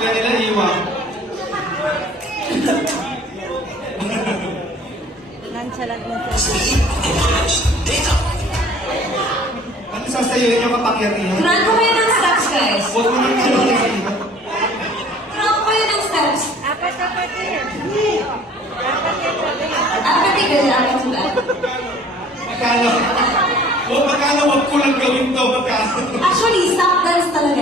Sila nila iwan. Nonchalant na siya. Ano sasayuin yung kapakyarihan? Turuan ko kayo ng steps, guys. Huwag mo nang kapakyarihan. Turuan ko kayo ng steps. Apat eh. Apat eh, kasi apat sila. Magkano? Huwag magkano, huwag ko lang gawin to, magkano. Actually, stop dance talaga